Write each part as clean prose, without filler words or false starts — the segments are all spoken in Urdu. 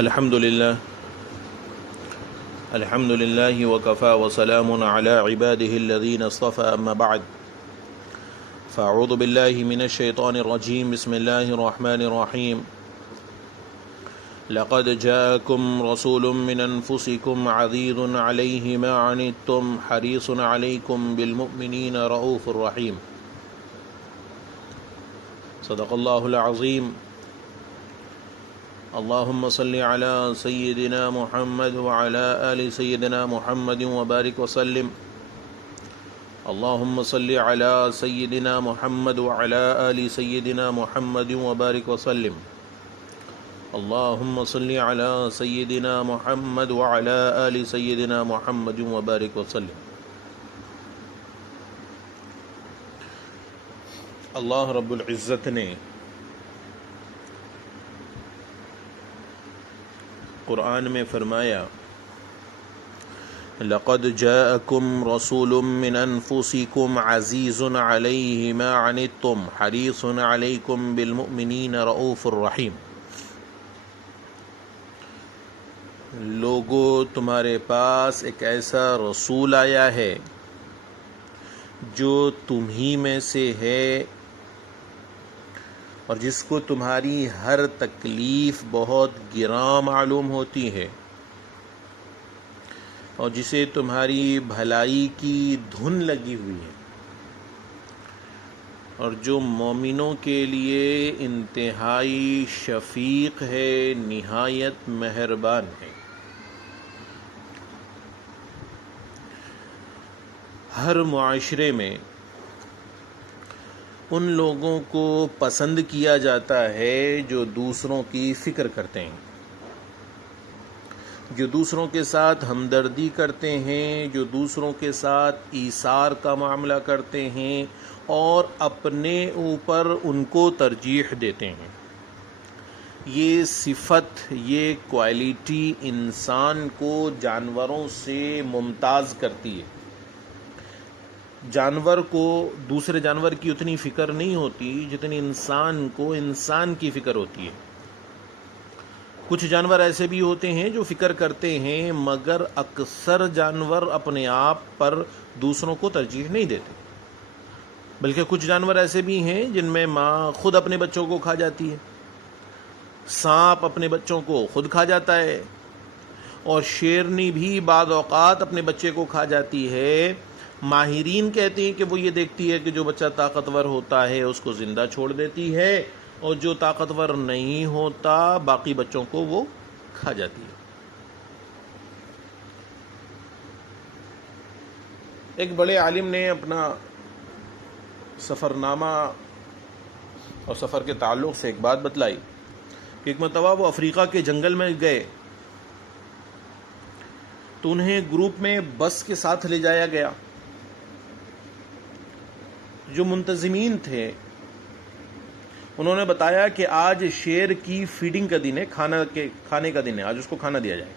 الحمد لله وكفى وسلام على عباده الذين اصطفى أما بعد فأعوذ بالله من الشيطان الرجيم بسم الله الرحمن الرحيم لقد جاءكم رسول من أنفسكم عزيز عليه ما عنتم حريص عليكم بالمؤمنين رؤوف رحيم صدق الله العظيم اللهم صل على سيدنا محمد وعلى آل سيدنا محمد وبارك وسلم اللهم صل على سيدنا محمد وعلى آل سيدنا محمد وبارك وسلم اللهم صل على سيدنا محمد وعلى آل سيدنا محمد وبارك وسلم. اللہ رب العزت نے قرآن میں فرمایا لقد جاءكم رسول من انفسكم عزيز عليه ما عنتم حريص عليكم بالمؤمنين رؤوف رحيم. لوگو تمہارے پاس ایک ایسا رسول آیا ہے جو تمہیں میں سے ہے اور جس کو تمہاری ہر تکلیف بہت گراں معلوم ہوتی ہے اور جسے تمہاری بھلائی کی دھن لگی ہوئی ہے اور جو مومنوں کے لیے انتہائی شفیق ہے نہایت مہربان ہے. ہر معاشرے میں ان لوگوں کو پسند کیا جاتا ہے جو دوسروں کی فکر کرتے ہیں، جو دوسروں کے ساتھ ہمدردی کرتے ہیں، جو دوسروں کے ساتھ ایثار کا معاملہ کرتے ہیں اور اپنے اوپر ان کو ترجیح دیتے ہیں. یہ صفت، یہ کوالٹی انسان کو جانوروں سے ممتاز کرتی ہے. جانور کو دوسرے جانور کی اتنی فکر نہیں ہوتی جتنی انسان کو انسان کی فکر ہوتی ہے. کچھ جانور ایسے بھی ہوتے ہیں جو فکر کرتے ہیں مگر اکثر جانور اپنے آپ پر دوسروں کو ترجیح نہیں دیتے، بلکہ کچھ جانور ایسے بھی ہیں جن میں ماں خود اپنے بچوں کو کھا جاتی ہے، سانپ اپنے بچوں کو خود کھا جاتا ہے اور شیرنی بھی بعض اوقات اپنے بچے کو کھا جاتی ہے. ماہرین کہتے ہیں کہ وہ یہ دیکھتی ہے کہ جو بچہ طاقتور ہوتا ہے اس کو زندہ چھوڑ دیتی ہے اور جو طاقتور نہیں ہوتا باقی بچوں کو وہ کھا جاتی ہے. ایک بڑے عالم نے اپنا سفر نامہ اور سفر کے تعلق سے ایک بات بتلائی کہ ایک مرتبہ وہ افریقہ کے جنگل میں گئے تو انہیں گروپ میں بس کے ساتھ لے جایا گیا. جو منتظمین تھے انہوں نے بتایا کہ آج شیر کی فیڈنگ کا دن ہے، کھانے کا دن ہے، آج اس کو کھانا دیا جائے.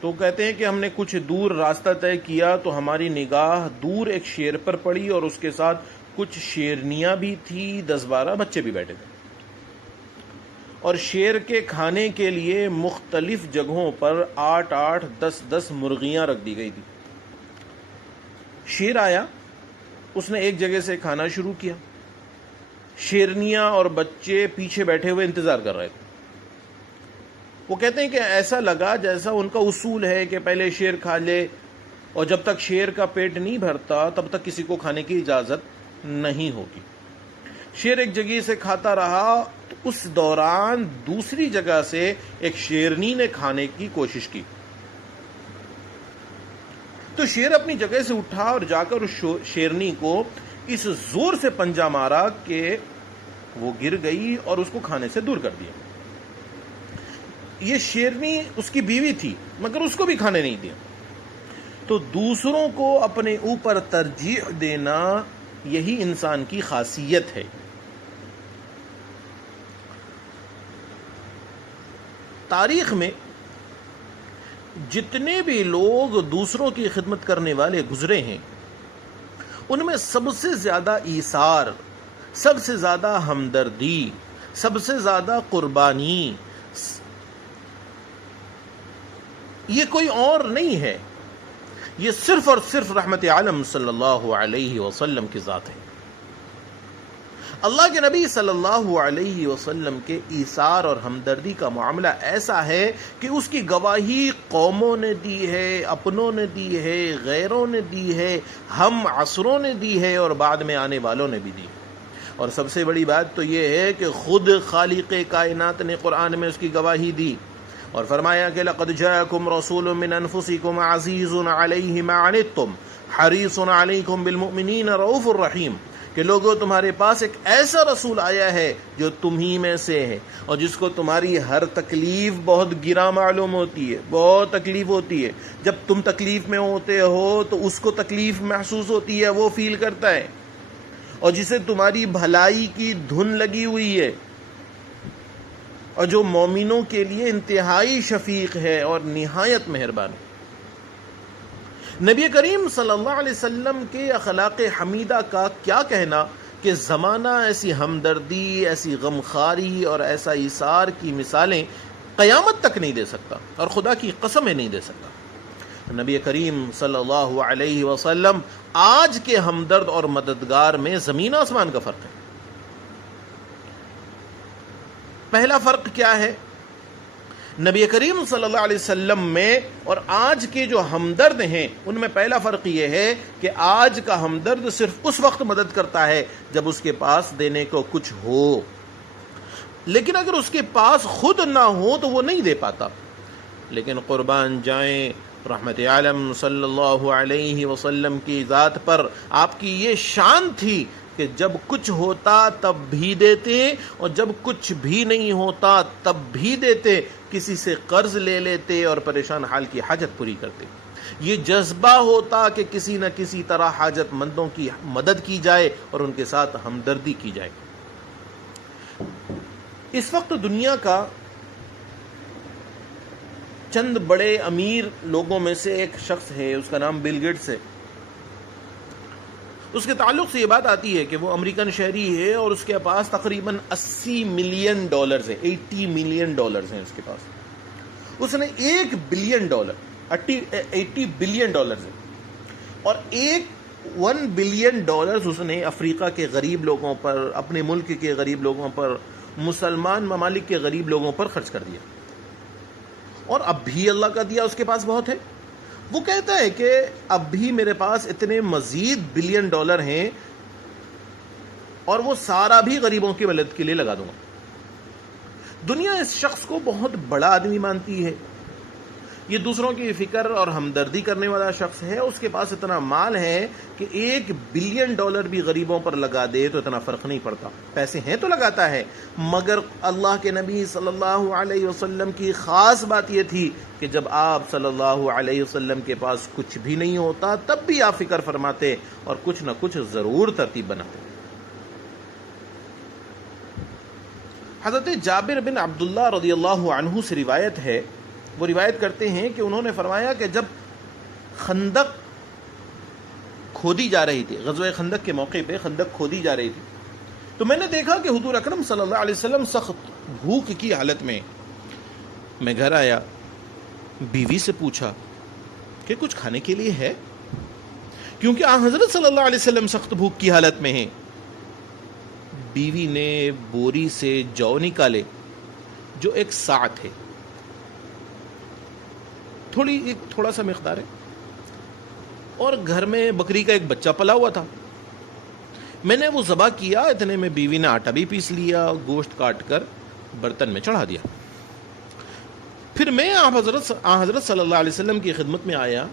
تو کہتے ہیں کہ ہم نے کچھ دور راستہ طے کیا تو ہماری نگاہ دور ایک شیر پر پڑی اور اس کے ساتھ کچھ شیرنیاں بھی تھی، 10-12 بچے بھی بیٹھے تھے اور شیر کے کھانے کے لیے مختلف جگہوں پر 8-8 10-10 مرغیاں رکھ دی گئی تھی. شیر آیا، اس نے ایک جگہ سے کھانا شروع کیا، شیرنیاں اور بچے پیچھے بیٹھے ہوئے انتظار کر رہے تھے. وہ کہتے ہیں کہ ایسا لگا جیسا ان کا اصول ہے کہ پہلے شیر کھا لے اور جب تک شیر کا پیٹ نہیں بھرتا تب تک کسی کو کھانے کی اجازت نہیں ہوگی. شیر ایک جگہ سے کھاتا رہا تو اس دوران دوسری جگہ سے ایک شیرنی نے کھانے کی کوشش کی تو شیر اپنی جگہ سے اٹھا اور جا کر اس شیرنی کو اس زور سے پنجہ مارا کہ وہ گر گئی اور اس کو کھانے سے دور کر دیا. یہ شیرنی اس کی بیوی تھی مگر اس کو بھی کھانے نہیں دیا. تو دوسروں کو اپنے اوپر ترجیح دینا یہی انسان کی خاصیت ہے. تاریخ میں جتنے بھی لوگ دوسروں کی خدمت کرنے والے گزرے ہیں ان میں سب سے زیادہ ایثار، سب سے زیادہ ہمدردی، سب سے زیادہ قربانی یہ کوئی اور نہیں ہے، یہ صرف اور صرف رحمت عالم صلی اللہ علیہ وسلم کی ذات ہے۔ اللہ کے نبی صلی اللہ علیہ وسلم کے ایثار اور ہمدردی کا معاملہ ایسا ہے کہ اس کی گواہی قوموں نے دی ہے، اپنوں نے دی ہے، غیروں نے دی ہے، ہم عصروں نے دی ہے، اور بعد میں آنے والوں نے بھی دی ہے۔ اور سب سے بڑی بات تو یہ ہے کہ خود خالق کائنات نے قرآن میں اس کی گواہی دی اور فرمایا کہ لَقَدْ جَاءَكُمْ رَسُولٌ مِّنْ أَنفُسِكُمْ عَزِيزٌ عَلَيْهِ مَا عَنِتُّمْ حَرِيصٌ عَلَيْكُمْ بِالْمُؤْمِنِينَ رَءُوفٌ الرَّحِيمٌ، کہ لوگوں تمہارے پاس ایک ایسا رسول آیا ہے جو تمہی میں سے ہے اور جس کو تمہاری ہر تکلیف بہت گراں معلوم ہوتی ہے، بہت تکلیف ہوتی ہے۔ جب تم تکلیف میں ہوتے ہو تو اس کو تکلیف محسوس ہوتی ہے، وہ فیل کرتا ہے، اور جسے تمہاری بھلائی کی دھن لگی ہوئی ہے، اور جو مومنوں کے لیے انتہائی شفیق ہے اور نہایت مہربان ہے۔ نبی کریم صلی اللہ علیہ وسلم کے اخلاق حمیدہ کا کیا کہنا کہ زمانہ ایسی ہمدردی، ایسی غمخواری اور ایسا ایثار کی مثالیں قیامت تک نہیں دے سکتا، اور خدا کی قسم نہیں دے سکتا۔ نبی کریم صلی اللہ علیہ وسلم آج کے ہمدرد اور مددگار میں زمین آسمان کا فرق ہے۔ پہلا فرق کیا ہے؟ نبی کریم صلی اللہ علیہ وسلم میں اور آج کے جو ہمدرد ہیں ان میں پہلا فرق یہ ہے کہ آج کا ہمدرد صرف اس وقت مدد کرتا ہے جب اس کے پاس دینے کو کچھ ہو، لیکن اگر اس کے پاس خود نہ ہو تو وہ نہیں دے پاتا۔ لیکن قربان جائیں رحمت عالم صلی اللہ علیہ وسلم کی ذات پر، آپ کی یہ شان تھی کہ جب کچھ ہوتا تب بھی دیتے، اور جب کچھ بھی نہیں ہوتا تب بھی دیتے، کسی سے قرض لے لیتے اور پریشان حال کی حاجت پوری کرتے۔ یہ جذبہ ہوتا کہ کسی نہ کسی طرح حاجت مندوں کی مدد کی جائے اور ان کے ساتھ ہمدردی کی جائے۔ اس وقت دنیا کا چند بڑے امیر لوگوں میں سے ایک شخص ہے، اس کا نام بل گیٹس ہے۔ اس کے تعلق سے یہ بات آتی ہے کہ وہ امریکن شہری ہے اور اس کے پاس تقریباً $80 ملین ہے، $80 ملین ہیں اس کے پاس۔ اس نے $1 بلین $80 بلین ہے، اور $1 بلین اس نے افریقہ کے غریب لوگوں پر، اپنے ملک کے غریب لوگوں پر، مسلمان ممالک کے غریب لوگوں پر خرچ کر دیا، اور اب بھی اللہ کا دیا اس کے پاس بہت ہے۔ وہ کہتا ہے کہ اب بھی میرے پاس اتنے مزید $1 بلین ہیں اور وہ سارا بھی غریبوں کی مدد کے لیے لگا دوں گا۔ دنیا اس شخص کو بہت بڑا آدمی مانتی ہے، یہ دوسروں کی فکر اور ہمدردی کرنے والا شخص ہے، اس کے پاس اتنا مال ہے کہ $1 بلین بھی غریبوں پر لگا دے تو اتنا فرق نہیں پڑتا۔ پیسے ہیں تو لگاتا ہے، مگر اللہ کے نبی صلی اللہ علیہ وسلم کی خاص بات یہ تھی کہ جب آپ صلی اللہ علیہ وسلم کے پاس کچھ بھی نہیں ہوتا تب بھی آپ فکر فرماتے اور کچھ نہ کچھ ضرور ترتیب بناتے۔ حضرت جابر بن عبداللہ رضی اللہ عنہ سے روایت ہے، وہ روایت کرتے ہیں کہ انہوں نے فرمایا کہ جب خندق کھودی جا رہی تھی، غزوہ خندق کے موقع پہ خندق کھودی جا رہی تھی، تو میں نے دیکھا کہ حضور اکرم صلی اللہ علیہ وسلم سخت بھوک کی حالت میں۔ میں گھر آیا، بیوی سے پوچھا کہ کچھ کھانے کے لیے ہے، کیونکہ آن حضرت صلی اللہ علیہ وسلم سخت بھوک کی حالت میں ہیں۔ بیوی نے بوری سے جو نکالے جو ایک ساع تھے، تھوڑا سا مقدار ہے، اور گھر میں بکری کا ایک بچہ پلا ہوا تھا۔ میں نے وہ ذبح کیا، اتنے میں بیوی نے آٹا بھی پیس لیا، گوشت کاٹ کر برتن میں چڑھا دیا۔ پھر میں حضرت صلی اللہ علیہ وسلم کی خدمت میں آیا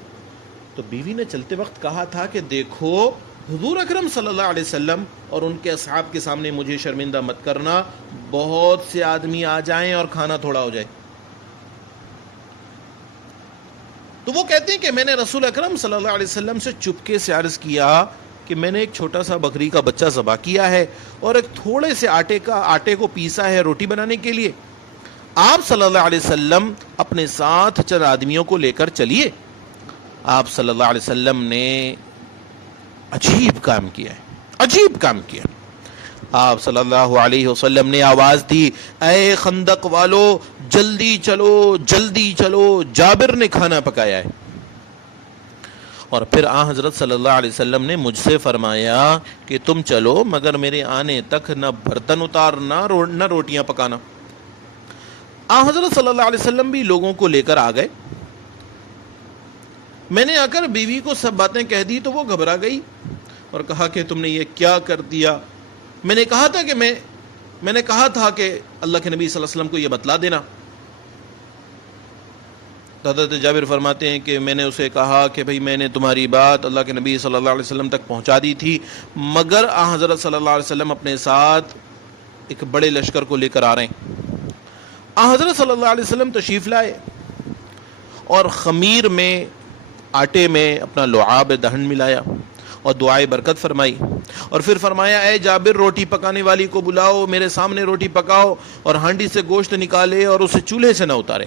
تو بیوی نے چلتے وقت کہا تھا کہ دیکھو حضور اکرم صلی اللہ علیہ وسلم اور ان کے اصحاب کے سامنے مجھے شرمندہ مت کرنا، بہت سے آدمی آ جائیں اور کھانا تھوڑا ہو جائے۔ تو وہ کہتے ہیں کہ میں نے رسول اکرم صلی اللہ علیہ وسلم سے چپکے سے عرض کیا کہ میں نے ایک چھوٹا سا بکری کا بچہ ذبح کیا ہے اور ایک تھوڑے سے آٹے کو پیسا ہے روٹی بنانے کے لیے، آپ صلی اللہ علیہ وسلم اپنے ساتھ چند آدمیوں کو لے کر چلیے۔ آپ صلی اللہ علیہ وسلم نے عجیب کام کیا ہے، عجیب کام کیا۔ آپ صلی اللہ علیہ وسلم نے آواز دی، اے خندق والو جلدی چلو جلدی چلو، جابر نے کھانا پکایا ہے۔ اور پھر حضرت صلی اللہ علیہ وسلم نے مجھ سے فرمایا کہ تم چلو مگر میرے آنے تک نہ برتن اتارنا نہ روٹیاں پکانا۔ حضرت صلی اللہ علیہ وسلم بھی لوگوں کو لے کر آ گئے۔ میں نے آ کر بیوی کو سب باتیں کہہ دی تو وہ گھبرا گئی اور کہا کہ تم نے یہ کیا کر دیا؟ میں نے کہا تھا کہ اللہ کے نبی صلی اللہ علیہ وسلم کو یہ بتلا دینا۔ حضرت جابر فرماتے ہیں کہ میں نے اسے کہا کہ بھئی میں نے تمہاری بات اللہ کے نبی صلی اللہ علیہ وسلم تک پہنچا دی تھی، مگر حضرت صلی اللہ علیہ وسلم اپنے ساتھ ایک بڑے لشکر کو لے کر آ رہے ہیں۔ حضرت صلی اللہ علیہ وسلم تشریف لائے اور خمیر میں آٹے میں اپنا لعاب دہن ملایا اور دعائے برکت فرمائی، اور پھر فرمایا اے جابر روٹی پکانے والی کو بلاؤ، میرے سامنے روٹی پکاؤ، اور ہانڈی سے گوشت نکالے اور اسے چولہے سے نہ اتارے۔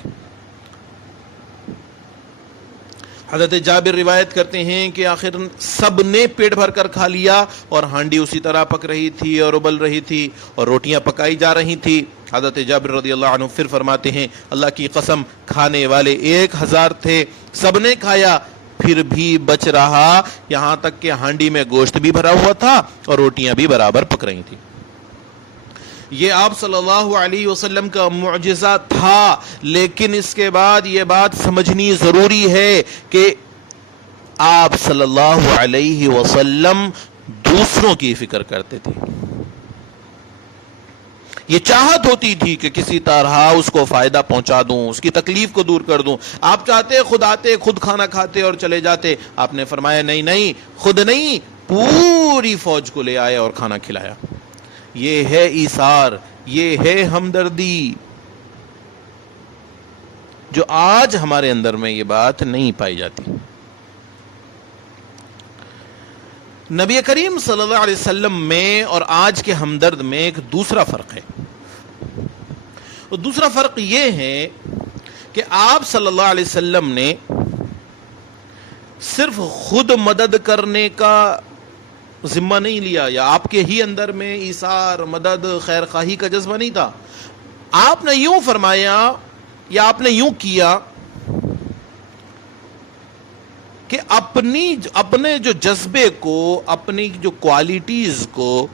حضرت جابر روایت کرتے ہیں کہ آخر سب نے پیٹ بھر کر کھا لیا اور ہانڈی اسی طرح پک رہی تھی اور ابل رہی تھی اور روٹیاں پکائی جا رہی تھی۔ حضرت جابر رضی اللہ عنہ پھر فرماتے ہیں اللہ کی قسم کھانے والے 1000 تھے، سب نے کھایا پھر بھی بچ رہا، یہاں تک کہ ہانڈی میں گوشت بھی بھرا ہوا تھا اور روٹیاں بھی برابر پک رہی تھی۔ یہ آپ صلی اللہ علیہ وسلم کا معجزہ تھا، لیکن اس کے بعد یہ بات سمجھنی ضروری ہے کہ آپ صلی اللہ علیہ وسلم دوسروں کی فکر کرتے تھے۔ یہ چاہت ہوتی تھی کہ کسی طرح اس کو فائدہ پہنچا دوں، اس کی تکلیف کو دور کر دوں۔ آپ چاہتے خود آتے، خود کھانا کھاتے اور چلے جاتے، آپ نے فرمایا نہیں، خود نہیں، پوری فوج کو لے آئے اور کھانا کھلایا۔ یہ ہے ایثار، یہ ہے ہمدردی، جو آج ہمارے اندر میں یہ بات نہیں پائی جاتی۔ نبی کریم صلی اللہ علیہ وسلم میں اور آج کے ہمدرد میں ایک دوسرا فرق ہے۔ اور دوسرا فرق یہ ہے کہ آپ صلی اللہ علیہ وسلم نے صرف خود مدد کرنے کا ذمہ نہیں لیا، یا آپ کے ہی اندر میں ایثار، مدد، خیر خواہی کا جذبہ نہیں تھا۔ آپ نے یوں فرمایا یا آپ نے یوں کیا کہ اپنے جو جذبے کو، اپنی جو کوالٹیز کو،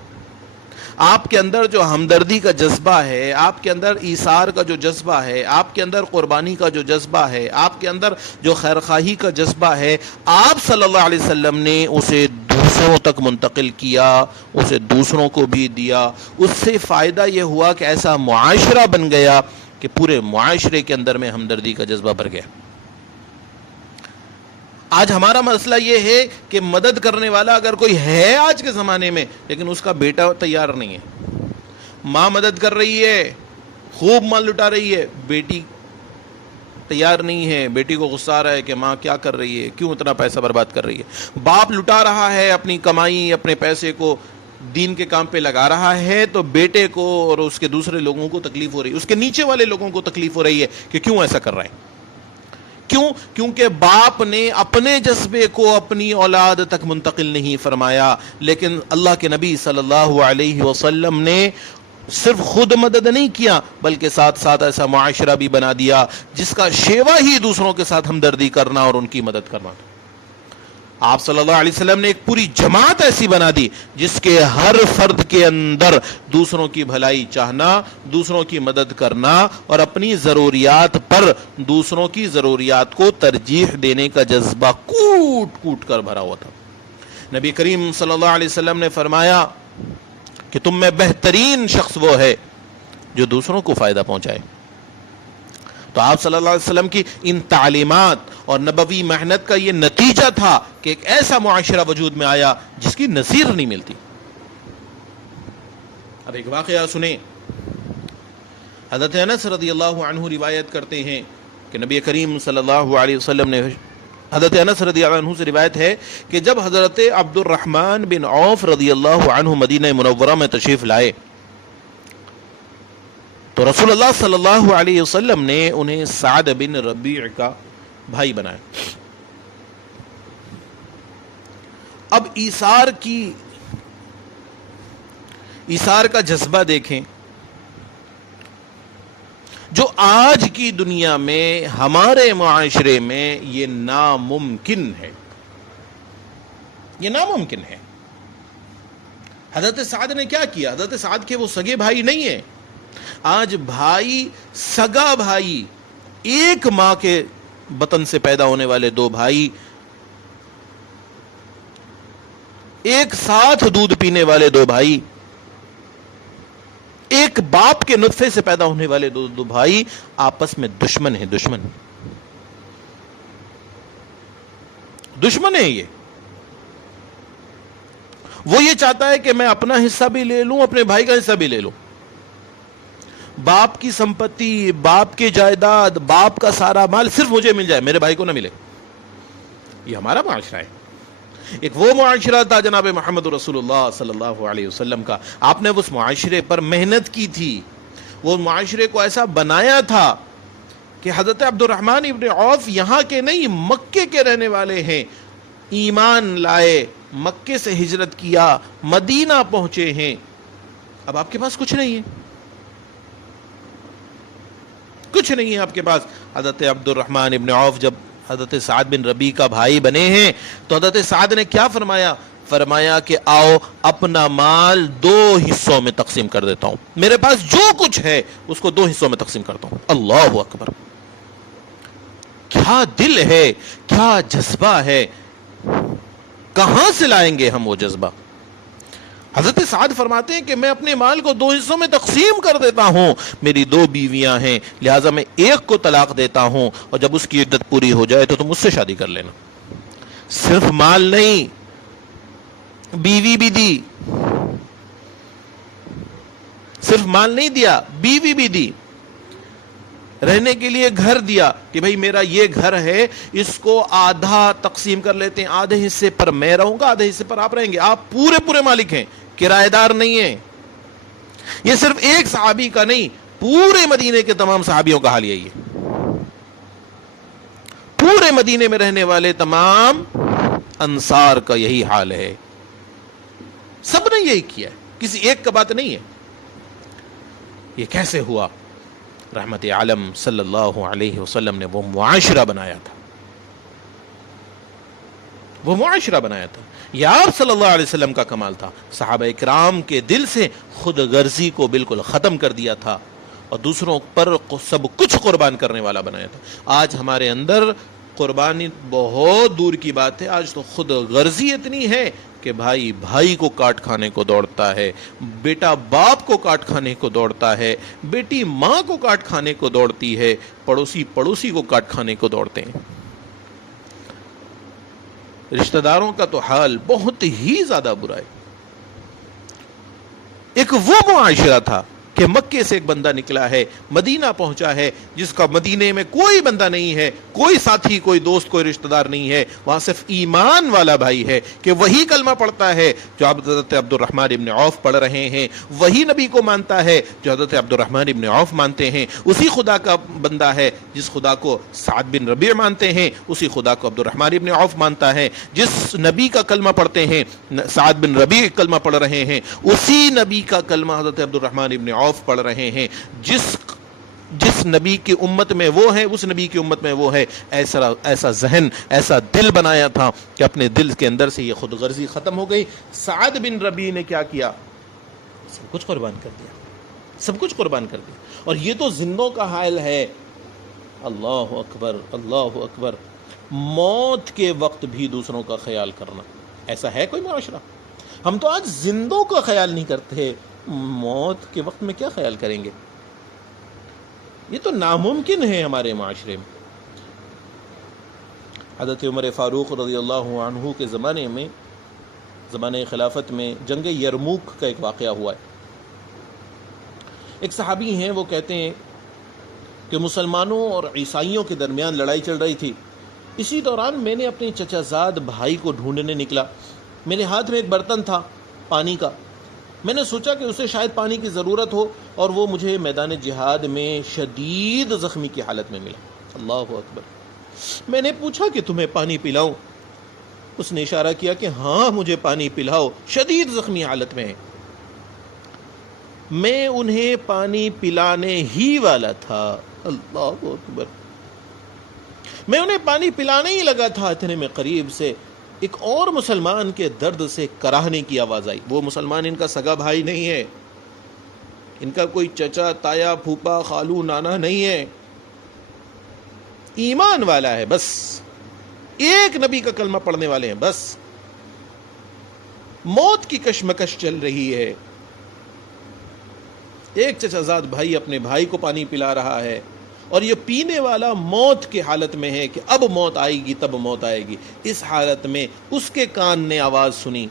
آپ کے اندر جو ہمدردی کا جذبہ ہے، آپ کے اندر ایثار کا جو جذبہ ہے، آپ کے اندر قربانی کا جو جذبہ ہے، آپ کے اندر جو خیرخواہی کا جذبہ ہے، آپ صلی اللہ علیہ وسلم نے اسے دوسروں تک منتقل کیا، اسے دوسروں کو بھی دیا۔ اس سے فائدہ یہ ہوا کہ ایسا معاشرہ بن گیا کہ پورے معاشرے کے اندر میں ہمدردی کا جذبہ بھر گیا۔ آج ہمارا مسئلہ یہ ہے کہ مدد کرنے والا اگر کوئی ہے آج کے زمانے میں، لیکن اس کا بیٹا تیار نہیں ہے۔ ماں مدد کر رہی ہے، خوب مال لٹا رہی ہے، بیٹی تیار نہیں ہے، بیٹی کو غصہ آ رہا ہے کہ ماں کیا کر رہی ہے، کیوں اتنا پیسہ برباد کر رہی ہے۔ باپ لٹا رہا ہے اپنی کمائی، اپنے پیسے کو دین کے کام پہ لگا رہا ہے، تو بیٹے کو اور اس کے دوسرے لوگوں کو تکلیف ہو رہی ہے، اس کے نیچے والے لوگوں کو تکلیف ہو رہی ہے کہ کیوں ایسا کر رہے ہیں۔ کیونکہ باپ نے اپنے جذبے کو اپنی اولاد تک منتقل نہیں فرمایا، لیکن اللہ کے نبی صلی اللہ علیہ وسلم نے صرف خود مدد نہیں کیا بلکہ ساتھ ساتھ ایسا معاشرہ بھی بنا دیا جس کا شیوا ہی دوسروں کے ساتھ ہمدردی کرنا اور ان کی مدد کرنا۔ آپ صلی اللہ علیہ وسلم نے ایک پوری جماعت ایسی بنا دی جس کے ہر فرد کے اندر دوسروں کی بھلائی چاہنا، دوسروں کی مدد کرنا اور اپنی ضروریات پر دوسروں کی ضروریات کو ترجیح دینے کا جذبہ کوٹ کوٹ کر بھرا ہوا تھا۔ نبی کریم صلی اللہ علیہ وسلم نے فرمایا کہ تم میں بہترین شخص وہ ہے جو دوسروں کو فائدہ پہنچائے۔ تو آپ صلی اللہ علیہ وسلم کی ان تعلیمات اور نبوی محنت کا یہ نتیجہ تھا کہ ایک ایسا معاشرہ وجود میں آیا جس کی نظیر نہیں ملتی۔ اب ایک واقعہ سنیں۔ حضرت انس رضی اللہ عنہ روایت کرتے ہیں کہ نبی کریم صلی اللہ علیہ وسلم نے، حضرت انس رضی اللہ عنہ سے روایت ہے کہ جب حضرت عبد الرحمن بن عوف رضی اللہ عنہ مدینہ منورہ میں تشریف لائے تو رسول اللہ صلی اللہ علیہ وسلم نے انہیں سعد بن ربیع کا بھائی بنایا۔ اب ایثار کا جذبہ دیکھیں جو آج کی دنیا میں ہمارے معاشرے میں یہ ناممکن ہے، یہ ناممکن ہے۔ حضرت سعد نے کیا کیا؟ حضرت سعد کے وہ سگے بھائی نہیں ہیں، آج بھائی، سگا بھائی، ایک ماں کے بطن سے پیدا ہونے والے دو بھائی، ایک ساتھ دودھ پینے والے دو بھائی، ایک باپ کے نطفے سے پیدا ہونے والے دو بھائی آپس میں دشمن ہیں، دشمن ہے یہ۔ وہ یہ چاہتا ہے کہ میں اپنا حصہ بھی لے لوں، اپنے بھائی کا حصہ بھی لے لوں، باپ کی سمپتی، باپ کی جائیداد، باپ کا سارا مال صرف مجھے مل جائے، میرے بھائی کو نہ ملے۔ یہ ہمارا معاشرہ ہے۔ ایک وہ معاشرہ تھا جناب محمد رسول اللہ صلی اللہ علیہ وسلم کا، آپ نے اس معاشرے پر محنت کی تھی، وہ معاشرے کو ایسا بنایا تھا کہ حضرت عبد الرحمن ابن عوف یہاں کے نہیں، مکے کے رہنے والے ہیں، ایمان لائے، مکے سے ہجرت کیا، مدینہ پہنچے ہیں۔ اب آپ کے پاس کچھ نہیں ہے، کچھ نہیں ہے آپ کے پاس۔ حضرت عبد الرحمن ابن عوف جب حضرت سعد بن ربیع کا بھائی بنے ہیں تو حضرت سعد نے کیا فرمایا؟ فرمایا کہ آؤ اپنا مال 2 حصوں میں تقسیم کر دیتا ہوں، میرے پاس جو کچھ ہے اس کو 2 حصوں میں تقسیم کرتا ہوں۔ اللہ اکبر! کیا دل ہے، کیا جذبہ ہے، کہاں سے لائیں گے ہم وہ جذبہ؟ حضرت سعد فرماتے ہیں کہ میں اپنے مال کو 2 حصوں میں تقسیم کر دیتا ہوں، میری 2 بیویاں ہیں، لہٰذا میں ایک کو طلاق دیتا ہوں، اور جب اس کی عدت پوری ہو جائے تو تم اس سے شادی کر لینا۔ صرف مال نہیں، بیوی بھی دی، صرف مال نہیں دیا، بیوی بھی دی، رہنے کے لیے گھر دیا کہ بھئی میرا یہ گھر ہے، اس کو آدھا تقسیم کر لیتے ہیں، آدھے حصے پر میں رہوں گا، آدھے حصے پر آپ رہیں گے، آپ پورے مالک ہیں، کرایہ دار نہیں ہیں۔ یہ صرف ایک صحابی کا نہیں، پورے مدینے کے تمام صحابیوں کا حال یہی ہے، پورے مدینے میں رہنے والے تمام انصار کا یہی حال ہے، سب نے یہی کیا ہے، کسی ایک کا بات نہیں ہے۔ یہ کیسے ہوا؟ رحمت عالم صلی اللہ علیہ وسلم نے وہ معاشرہ بنایا تھا، وہ معاشرہ بنایا تھا۔ یہ آپ صلی اللہ علیہ وسلم کا کمال تھا، صحابہ اکرام کے دل سے خود غرضی کو بالکل ختم کر دیا تھا اور دوسروں پر سب کچھ قربان کرنے والا بنایا تھا۔ آج ہمارے اندر قربانی بہت دور کی بات ہے، آج تو خود غرضی اتنی ہے کہ بھائی بھائی کو کاٹ کھانے کو دوڑتا ہے، بیٹا باپ کو کاٹ کھانے کو دوڑتا ہے، بیٹی ماں کو کاٹ کھانے کو دوڑتی ہے، پڑوسی کو کاٹ کھانے کو دوڑتے ہیں۔ رشتہ داروں کا تو حال بہت ہی زیادہ برا ہے۔ ایک وہ معاشرہ تھا کہ مکے سے ایک بندہ نکلا ہے، مدینہ پہنچا ہے، جس کا مدینے میں کوئی بندہ نہیں ہے، کوئی ساتھی، کوئی دوست، کوئی رشتہ دار نہیں ہے، وہاں صرف ایمان والا بھائی ہے کہ وہی کلمہ پڑھتا ہے جو حضرت عبد الرحمن ابن عوف پڑھ رہے ہیں، وہی نبی کو مانتا ہے جو حضرت عبد الرحمن ابن عوف مانتے ہیں، اسی خدا کا بندہ ہے جس خدا کو سعد بن ربیع مانتے ہیں، اسی خدا کو عبد الرحمن ابن عوف مانتا ہے، جس نبی کا کلمہ پڑھتے ہیں سعد بن ربیع کلمہ پڑھ رہے ہیں، اسی نبی کا کلمہ حضرت عبد الرحمن ابن عوف پڑھ رہے ہیں، جس نبی کی امت میں وہ ہے، اس نبی کی امت میں وہ ہے۔ ایسا ذہن، ایسا دل بنایا تھا کہ اپنے دل کے اندر سے یہ خود غرضی ختم ہو گئی۔ سعد بن ربیع نے کیا کیا؟ سب کچھ قربان کر دیا، سب کچھ قربان کر دیا۔ اور یہ تو زندوں کا حال ہے۔ اللہ اکبر، اللہ اکبر! موت کے وقت بھی دوسروں کا خیال کرنا، ایسا ہے کوئی معاشرہ؟ ہم تو آج زندوں کا خیال نہیں کرتے، موت کے وقت میں کیا خیال کریں گے؟ یہ تو ناممکن ہے ہمارے معاشرے میں۔ حضرت عمر فاروق رضی اللہ عنہ کے زمانے میں، زمانہ خلافت میں، جنگ یرموک کا ایک واقعہ ہوا ہے۔ ایک صحابی ہیں، وہ کہتے ہیں کہ مسلمانوں اور عیسائیوں کے درمیان لڑائی چل رہی تھی، اسی دوران میں نے اپنے چچا زاد بھائی کو ڈھونڈنے نکلا، میرے ہاتھ میں ایک برتن تھا پانی کا، میں نے سوچا کہ اسے شاید پانی کی ضرورت ہو، اور وہ مجھے میدان جہاد میں شدید زخمی کی حالت میں ملا۔ اللہ اکبر! میں نے پوچھا کہ تمہیں پانی پلاؤں؟ اس نے اشارہ کیا کہ ہاں مجھے پانی پلاؤ، شدید زخمی حالت میں ہے۔ میں انہیں پانی پلانے ہی والا تھا. اللہ اکبر. میں انہیں پانی پلانے ہی لگا تھا، اتنے میں قریب سے ایک اور مسلمان کے درد سے کراہنے کی آواز آئی. وہ مسلمان ان کا سگا بھائی نہیں ہے، ان کا کوئی چچا تایا پھوپا خالو نانا نہیں ہے، ایمان والا ہے، بس ایک نبی کا کلمہ پڑھنے والے ہیں. بس موت کی کشمکش چل رہی ہے. ایک چچا زاد بھائی اپنے بھائی کو پانی پلا رہا ہے، اور یہ پینے والا موت کی حالت میں ہے کہ اب موت آئے گی، تب موت آئے گی. اس حالت میں اس کے کان نے آواز سنی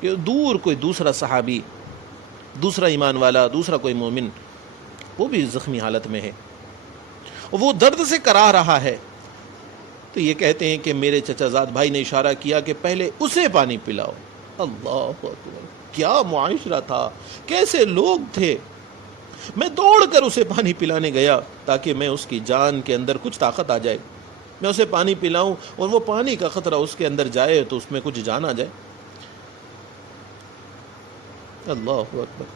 کہ دور کوئی دوسرا صحابی، دوسرا ایمان والا، دوسرا کوئی مومن، وہ بھی زخمی حالت میں ہے، وہ درد سے کرا رہا ہے. تو یہ کہتے ہیں کہ میرے چچا زاد بھائی نے اشارہ کیا کہ پہلے اسے پانی پلاؤ. اللہ اکبر، کیا معاشرہ تھا، کیسے لوگ تھے. میں دوڑ کر اسے پانی پلانے گیا تاکہ میں اس کی جان کے اندر کچھ طاقت آ جائے، میں اسے پانی پلاؤں اور وہ پانی کا قطرہ اس کے اندر جائے تو اس میں کچھ جان آ جائے. اللہ اکبر.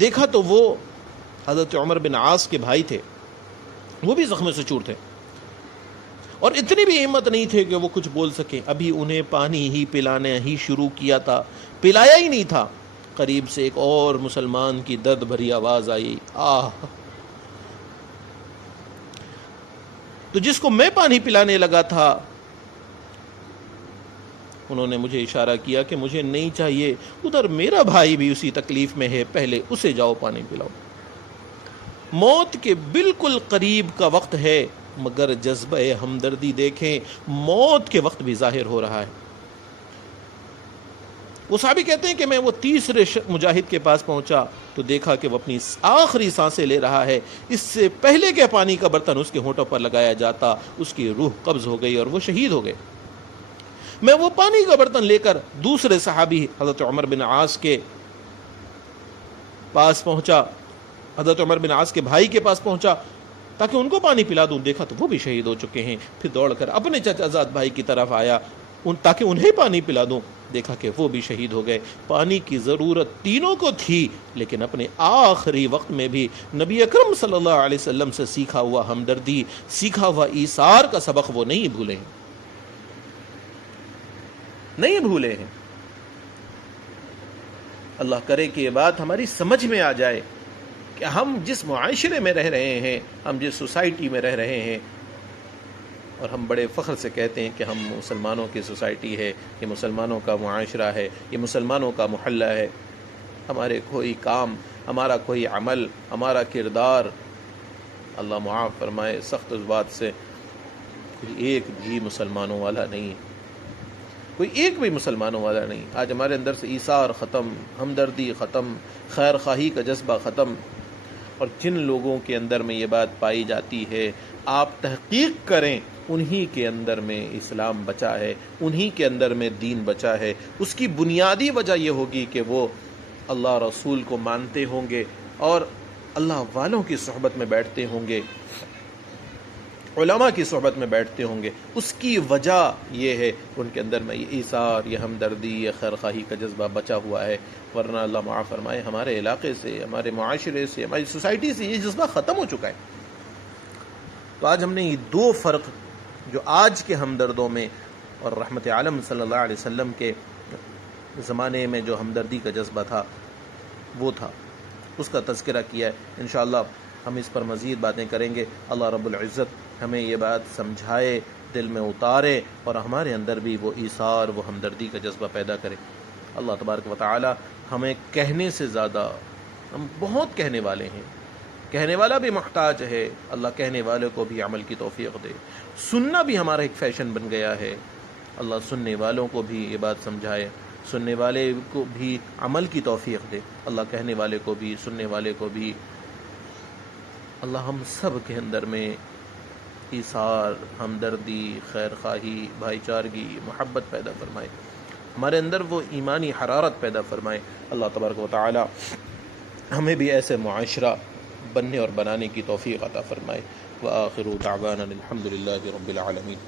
دیکھا تو وہ حضرت عمر بن عاص کے بھائی تھے، وہ بھی زخموں سے چور تھے، اور اتنی بھی ہمت نہیں تھے کہ وہ کچھ بول سکیں. ابھی انہیں پانی ہی پلانے ہی شروع کیا تھا، پلایا ہی نہیں تھا، قریب سے ایک اور مسلمان کی درد بھری آواز آئی، آہ. تو جس کو میں پانی پلانے لگا تھا، انہوں نے مجھے اشارہ کیا کہ مجھے نہیں چاہیے، ادھر میرا بھائی بھی اسی تکلیف میں ہے، پہلے اسے جاؤ پانی پلاؤ. موت کے بالکل قریب کا وقت ہے، مگر جذبہ ہمدردی دیکھیں موت کے وقت بھی ظاہر ہو رہا ہے. وہ صحابی کہتے ہیں کہ میں وہ تیسرے مجاہد کے پاس پہنچا تو دیکھا کہ وہ اپنی آخری سانسیں لے رہا ہے. اس سے پہلے کہ پانی کا برتن اس کے ہونٹوں پر لگایا جاتا، اس کی روح قبض ہو گئی اور وہ شہید ہو گئے. میں وہ پانی کا برتن لے کر دوسرے صحابی حضرت عمر بن عاص کے پاس پہنچا، حضرت عمر بن عاص کے بھائی کے پاس پہنچا تاکہ ان کو پانی پلا دوں. دیکھا تو وہ بھی شہید ہو چکے ہیں. پھر دوڑ کر اپنے چچا زاد بھائی کی طرف آیا تاکہ انہیں پانی پلا دوں. دیکھا کہ وہ بھی شہید ہو گئے. پانی کی ضرورت تینوں کو تھی، لیکن اپنے آخری وقت میں بھی نبی اکرم صلی اللہ علیہ وسلم سے سیکھا ہوا ہمدردی، سیکھا ہوا ایثار کا سبق وہ نہیں بھولے ہیں، نہیں بھولے ہیں. اللہ کرے کہ یہ بات ہماری سمجھ میں آ جائے کہ ہم جس معاشرے میں رہ رہے ہیں، ہم جس سوسائٹی میں رہ رہے ہیں، اور ہم بڑے فخر سے کہتے ہیں کہ ہم مسلمانوں کی سوسائٹی ہے، یہ مسلمانوں کا معاشرہ ہے، یہ مسلمانوں کا محلہ ہے. ہمارے کوئی کام، ہمارا کوئی عمل، ہمارا کردار، اللہ معاف فرمائے سخت اس بات سے، کوئی ایک بھی مسلمانوں والا نہیں، کوئی ایک بھی مسلمانوں والا نہیں. آج ہمارے اندر سے ایثار ختم، ہمدردی ختم، خیر خواہی کا جذبہ ختم. اور جن لوگوں کے اندر میں یہ بات پائی جاتی ہے، آپ تحقیق کریں، انہی کے اندر میں اسلام بچا ہے، انہی کے اندر میں دین بچا ہے. اس کی بنیادی وجہ یہ ہوگی کہ وہ اللہ رسول کو مانتے ہوں گے اور اللہ والوں کی صحبت میں بیٹھتے ہوں گے، علماء کی صحبت میں بیٹھتے ہوں گے. اس کی وجہ یہ ہے ان کے اندر میں یہ ایثار، یہ ہمدردی، یہ خیر خواہی کا جذبہ بچا ہوا ہے. ورنہ اللہ معاف فرمائے ہمارے علاقے سے، ہمارے معاشرے سے، ہماری سوسائٹی سے یہ جذبہ ختم ہو چکا ہے. تو آج ہم نے یہ دو فرق جو آج کے ہمدردوں میں اور رحمت عالم صلی اللہ علیہ وسلم کے زمانے میں جو ہمدردی کا جذبہ تھا وہ تھا، اس کا تذکرہ کیا ہے. انشاءاللہ ہم اس پر مزید باتیں کریں گے. اللہ رب العزت ہمیں یہ بات سمجھائے، دل میں اتارے اور ہمارے اندر بھی وہ ایثار، وہ ہمدردی کا جذبہ پیدا کرے. اللہ تبارک و تعالی ہمیں کہنے سے زیادہ، ہم بہت کہنے والے ہیں، کہنے والا بھی محتاج ہے، اللہ کہنے والے کو بھی عمل کی توفیق دے. سننا بھی ہمارا ایک فیشن بن گیا ہے، اللہ سننے والوں کو بھی یہ بات سمجھائے، سننے والے کو بھی عمل کی توفیق دے. اللہ کہنے والے کو بھی، سننے والے کو بھی، اللہ ہم سب کے اندر میں ایثار، ہمدردی، خیر خواہی، بھائی چارگی، محبت پیدا فرمائے، ہمارے اندر وہ ایمانی حرارت پیدا فرمائے. اللہ تبارک و تعالی ہمیں بھی ایسے معاشرہ بننے اور بنانے کی توفیق عطا فرمائے. وآخر دعوانا الحمد للہ رب العالمین.